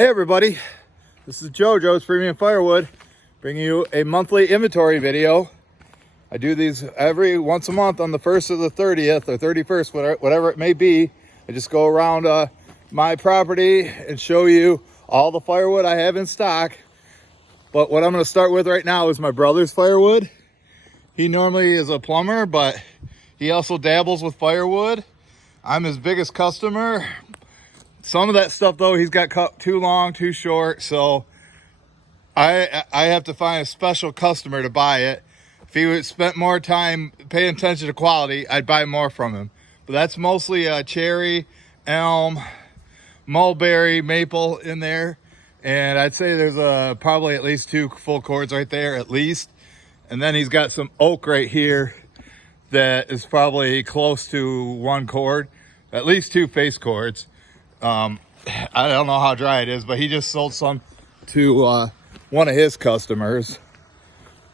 Hey everybody, this is Joe's Premium Firewood, bringing you a monthly inventory video. I do these every once a month on the 1st or the 30th or 31st, whatever it may be. I just go around my property and show you all the firewood I have in stock. But what I'm going to start with right now is my brother's firewood. He normally is a plumber, but he also dabbles with firewood. I'm his biggest customer. Some of that stuff though, he's got cut too long, too short, so I have to find a special customer to buy it. If he would spent more time paying attention to quality, I'd buy more from him. But that's mostly cherry, elm, mulberry, maple in there, and I'd say there's probably at least 2 full cords right there at least. And then he's got some oak right here that is probably close to 1 cord, at least 2 face cords. I don't know how dry it is, but he just sold some to one of his customers.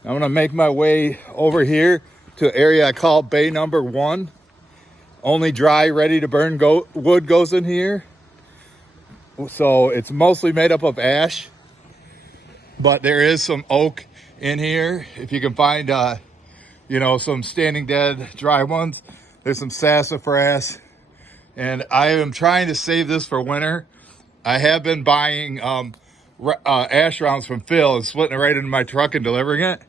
I'm gonna make my way over here to an area I call bay number 1. Only dry, ready to burn wood goes in here. So it's mostly made up of ash, but there is some oak in here. If you can find, some standing dead dry ones. There's some sassafras. And I am trying to save this for winter. I have been buying ash rounds from Phil and splitting it right into my truck and delivering it.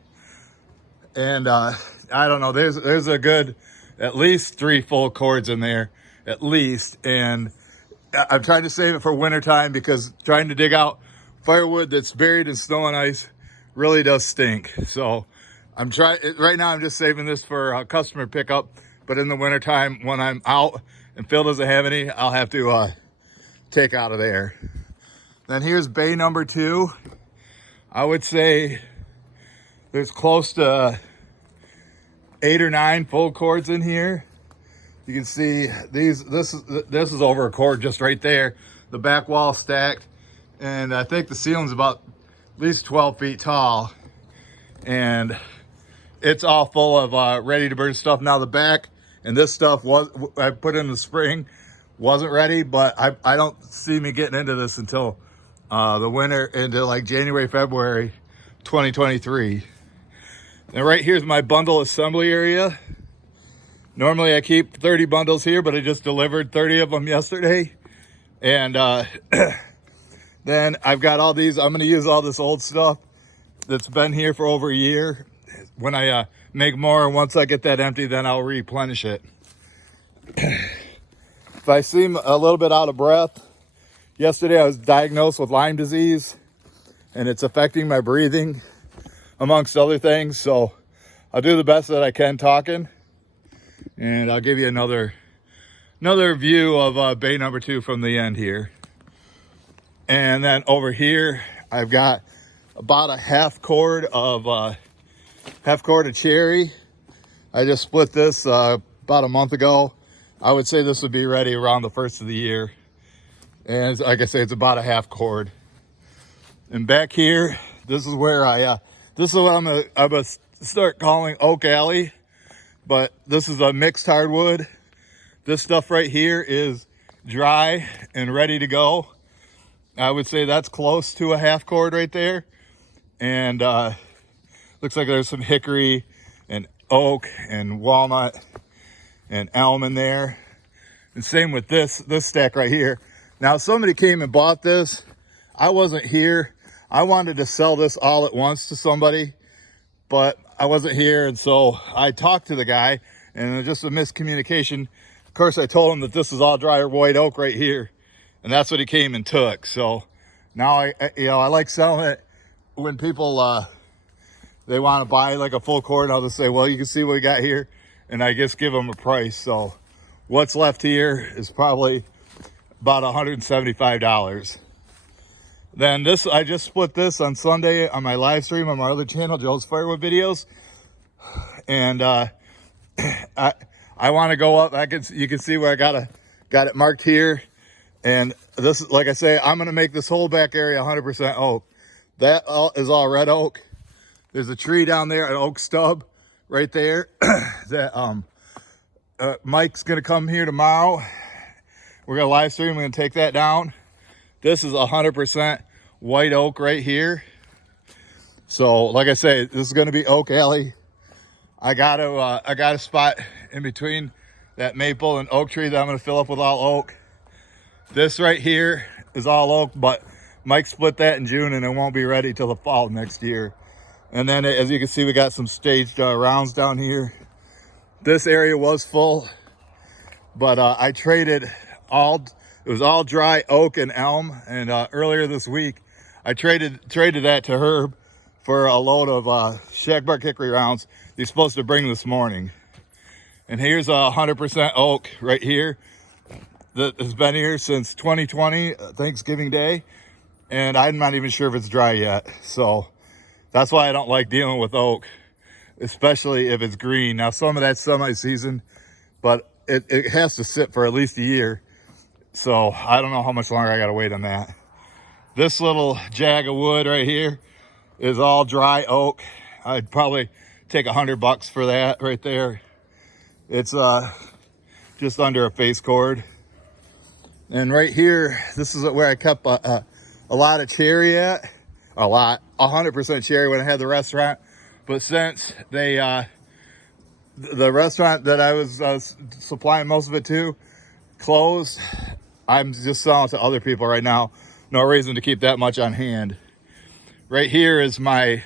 And I don't know, there's a good at least 3 full cords in there, at least. And I'm trying to save it for winter time because trying to dig out firewood that's buried in snow and ice really does stink. So right now I'm just saving this for customer pickup. But in the winter time when I'm out and Phil doesn't have any, I'll have to take out of there. Then here's bay number 2. I would say there's close to 8 or 9 full cords in here. You can see this is over a cord just right there. The back wall stacked, and I think the ceiling's about at least 12 feet tall, and it's all full of ready to burn stuff. Now the back and this stuff I put in the spring wasn't ready, but I don't see me getting into this until the winter, into like January, February 2023. And right here's my bundle assembly area. Normally I keep 30 bundles here, but I just delivered 30 of them yesterday. And then I've got all these. I'm going to use all this old stuff that's been here for over a year. When I make more, once I get that empty, then I'll replenish it. If I seem a little bit out of breath, yesterday I was diagnosed with Lyme disease, and it's affecting my breathing, amongst other things. So I'll do the best that I can talking, and I'll give you another view of bay number 2 from the end here. And then over here, I've got about a half cord of cherry. I just split this about a month ago. I would say this would be ready around the 1st of the year. And like I say, it's about a half cord. And back here, this is where this is what I'm gonna start calling Oak Alley. But this is a mixed hardwood. This stuff right here is dry and ready to go. I would say that's close to a half cord right there. And looks like there's some hickory and oak and walnut and elm in there. And same with this stack right here. Now somebody came and bought this. I wasn't here. I wanted to sell this all at once to somebody, but I wasn't here. And so I talked to the guy, and it was just a miscommunication. Of course, I told him that this is all dry white oak right here, and that's what he came and took. So now I like selling it when people they want to buy like a full cord. I'll just say, well, you can see what we got here, and I just give them a price. So what's left here is probably about $175. Then this, I just split this on Sunday on my live stream on my other channel, Joe's Firewood Videos. And I want to go up. You can see where I got it marked here. And this, like I say, I'm going to make this whole back area 100% oak. That is all red oak. There's a tree down there, an oak stub right there. That Mike's going to come here tomorrow. We're going to live stream. We're going to take that down. This is 100% white oak right here. So like I say, this is going to be oak alley. I got a spot in between that maple and oak tree that I'm going to fill up with all oak. This right here is all oak, but Mike split that in June and it won't be ready till the fall next year. And then as you can see, we got some staged rounds down here. This area was full, but I traded it was all dry oak and elm. And earlier this week, I traded that to Herb for a load of shagbark hickory rounds he's supposed to bring this morning. And here's 100% oak right here that has been here since 2020, Thanksgiving Day. And I'm not even sure if it's dry yet. So that's why I don't like dealing with oak, especially if it's green. Now, some of that's semi-season, but it has to sit for at least a year. So I don't know how much longer I got to wait on that. This little jag of wood right here is all dry oak. I'd probably take $100 for that right there. It's just under a face cord. And right here, this is where I kept a lot of cherry at. 100% cherry when I had the restaurant. But since the restaurant that I was supplying most of it to closed, I'm just selling it to other people right now. No reason to keep that much on hand. Right here is my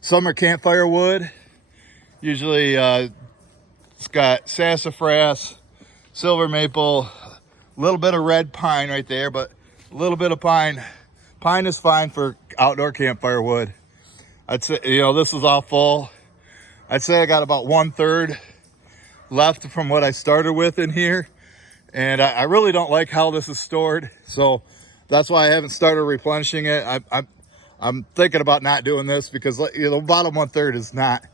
summer campfire wood. Usually it's got sassafras, silver maple, a little bit of red pine right there, but a little bit of pine. Pine is fine for outdoor campfire wood. I'd say, this is all full. I'd say I got about 1/3 left from what I started with in here. And I really don't like how this is stored. So that's why I haven't started replenishing it. I'm thinking about not doing this because the bottom 1/3 is not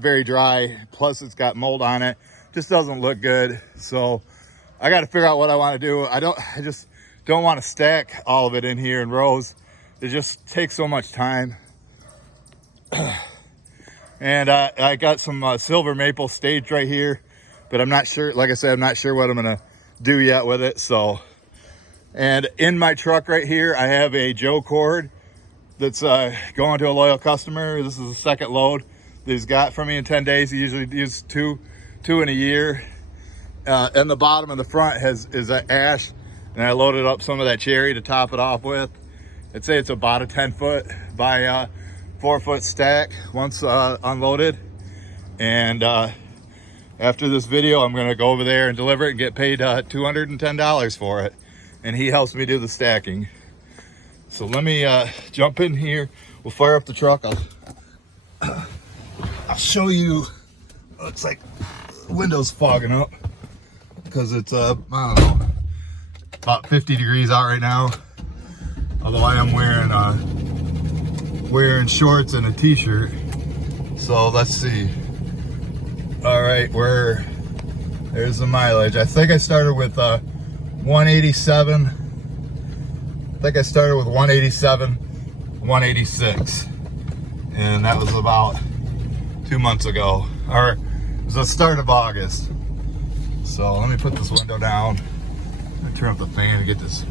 very dry. Plus it's got mold on it. Just doesn't look good. So I got to figure out what I want to do. I just don't want to stack all of it in here in rows. It just takes so much time. And I got some silver maple staged right here, but I'm not sure. Like I said, I'm not sure what I'm gonna do yet with it. So, and in my truck right here, I have a Joe cord that's going to a loyal customer. This is the second load that he's got from me in 10 days. He usually uses two in a year. And the bottom of the front is an ash, and I loaded up some of that cherry to top it off with. I'd say it's about a 10-foot by 4-foot stack once unloaded. And after this video, I'm gonna go over there and deliver it and get paid $210 for it. And he helps me do the stacking. So let me jump in here. We'll fire up the truck. I'll show you. Looks like the window's fogging up because it's I don't know, about 50 degrees out right now. Although I am wearing shorts and a t-shirt. So let's see. All right, there's the mileage. I think I started with 187. I think I started with 187, 186. And that was about 2 months ago. Or it was the start of August. So let me put this window down. I'm gonna turn up the fan to get this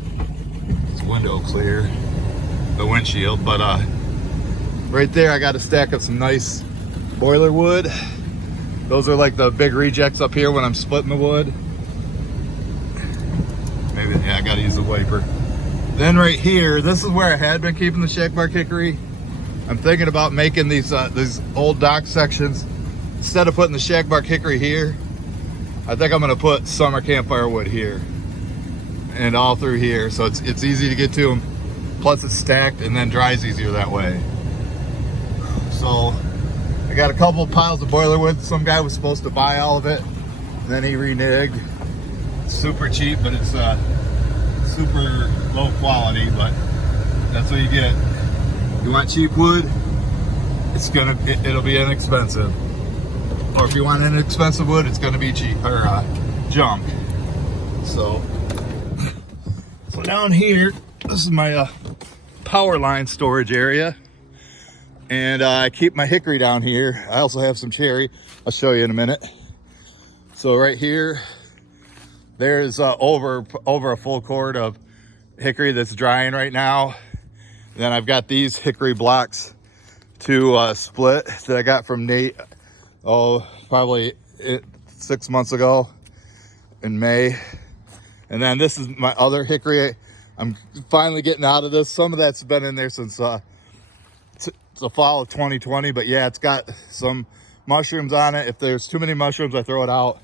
window clear, the windshield. But right there I got a stack of some nice boiler wood. Those are like the big rejects up here when I'm splitting the wood. Maybe, yeah, I gotta use the wiper. Then right here, this is where I had been keeping the shagbark hickory. I'm thinking about making these old dock sections. Instead of putting the shagbark hickory here, I think I'm gonna put summer campfire wood here and all through here, so it's easy to get to them. Plus it's stacked and then dries easier that way. So I got a couple piles of boiler wood. Some guy was supposed to buy all of it, and then he reneged. It's super cheap, but it's super low quality, but that's what you get. You want cheap wood, it'll be inexpensive. Or if you want inexpensive wood, it's gonna be cheap or junk. So down here, this is my power line storage area. And I keep my hickory down here. I also have some cherry. I'll show you in a minute. So right here, there's over a full cord of hickory that's drying right now. Then I've got these hickory blocks to split that I got from Nate, probably 6 months ago in May. And then this is my other hickory. I'm finally getting out of this. Some of that's been in there since the fall of 2020, but yeah, it's got some mushrooms on it. If there's too many mushrooms, I throw it out.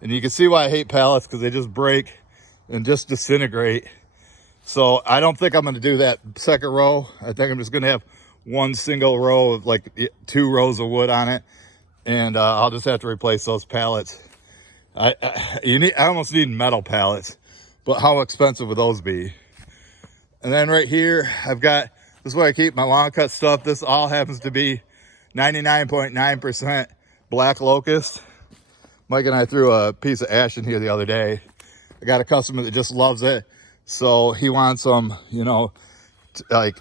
And you can see why I hate pallets, because they just break and just disintegrate. So I don't think I'm going to do that second row. I think I'm just going to have one single row of like 2 rows of wood on it, and I'll just have to replace those pallets. I almost need metal pallets, but how expensive would those be? And then right here, I've got, this is where I keep my long cut stuff. This all happens to be 99.9% black locust. Mike and I threw a piece of ash in here the other day. I got a customer that just loves it. So he wants them, you know, like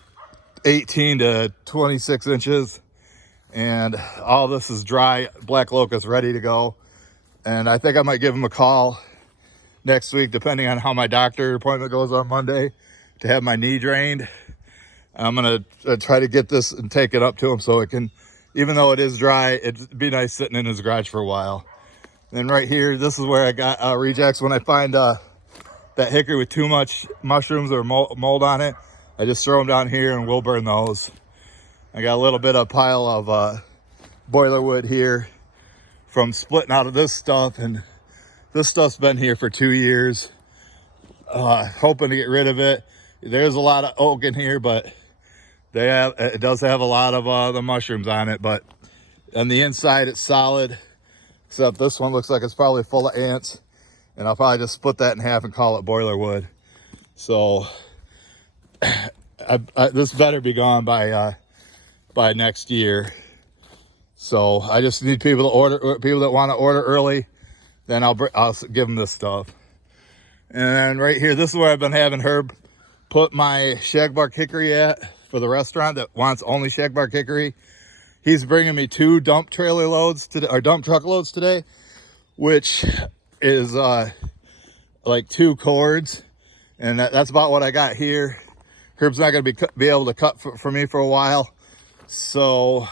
18 to 26 inches. And all this is dry black locust ready to go. And I think I might give him a call next week, depending on how my doctor appointment goes on Monday, to have my knee drained. I'm going to try to get this and take it up to him so it can, even though it is dry, it'd be nice sitting in his garage for a while. And then right here, this is where I got rejects. When I find that hickory with too much mushrooms or mold on it, I just throw them down here and we'll burn those. I got a little bit of pile of boiler wood here from splitting out of this stuff, and this stuff's been here for 2 years. Hoping to get rid of it. There's a lot of oak in here, but it does have a lot of the mushrooms on it, but on the inside it's solid, except this one looks like it's probably full of ants, and I'll probably just split that in half and call it boiler wood. So this better be gone by next year. So I just need people that want to order early. Then I'll give them this stuff. And then right here, this is where I've been having Herb put my shagbark hickory at for the restaurant that wants only shagbark hickory. He's bringing me 2 dump trailer loads today, or dump truck loads today, which is like 2 cords, and that's about what I got here. Herb's not going to be able to cut for me for a while, so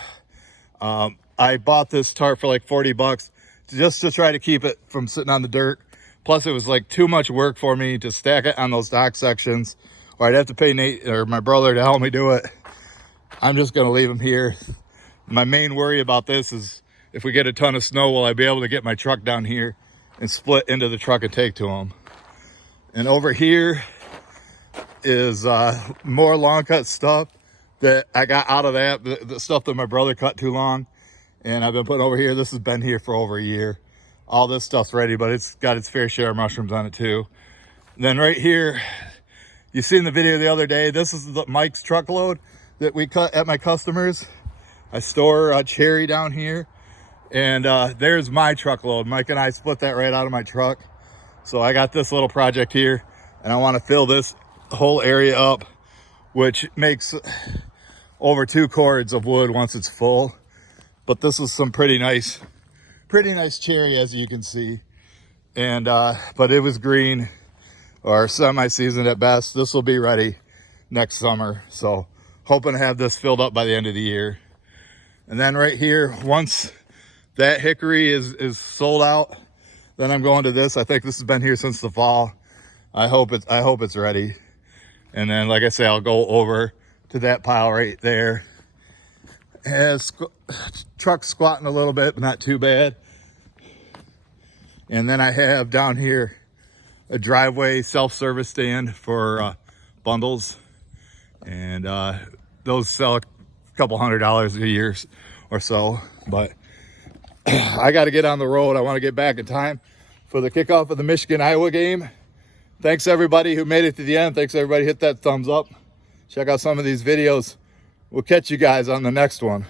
I bought this tarp for like 40 bucks just to try to keep it from sitting on the dirt. Plus, it was like too much work for me to stack it on those dock sections, or I'd have to pay Nate or my brother to help me do it. I'm just going to leave them here. My main worry about this is if we get a ton of snow, will I be able to get my truck down here and split into the truck and take to them? And over here is more long cut stuff that I got out of that, the stuff that my brother cut too long. And I've been putting over here. This has been here for over a year. All this stuff's ready, but it's got its fair share of mushrooms on it too. And then right here, you seen the video the other day. This is Mike's truckload that we cut at my customers. I store a cherry down here, and there's my truckload. Mike and I split that right out of my truck. So I got this little project here, and I want to fill this whole area up, which makes over 2 cords of wood once it's full. But this is some pretty nice cherry, as you can see. And but it was green, or semi-seasoned at best. This will be ready next summer, so hoping to have this filled up by the end of the year. And then right here, once that hickory is sold out, then I'm going to this. I think this has been here since the fall. I hope it's ready. And then, like I say, I'll go over to that pile right there. Has truck squatting a little bit, but not too bad. And then I have down here a driveway self-service stand for bundles, and those sell a couple $100 a year or so. But I got to get on the road. I want to get back in time for the kickoff of the Michigan-Iowa game. Thanks everybody who made it to the end. Thanks everybody, hit that thumbs up. Check out some of these videos. We'll catch you guys on the next one.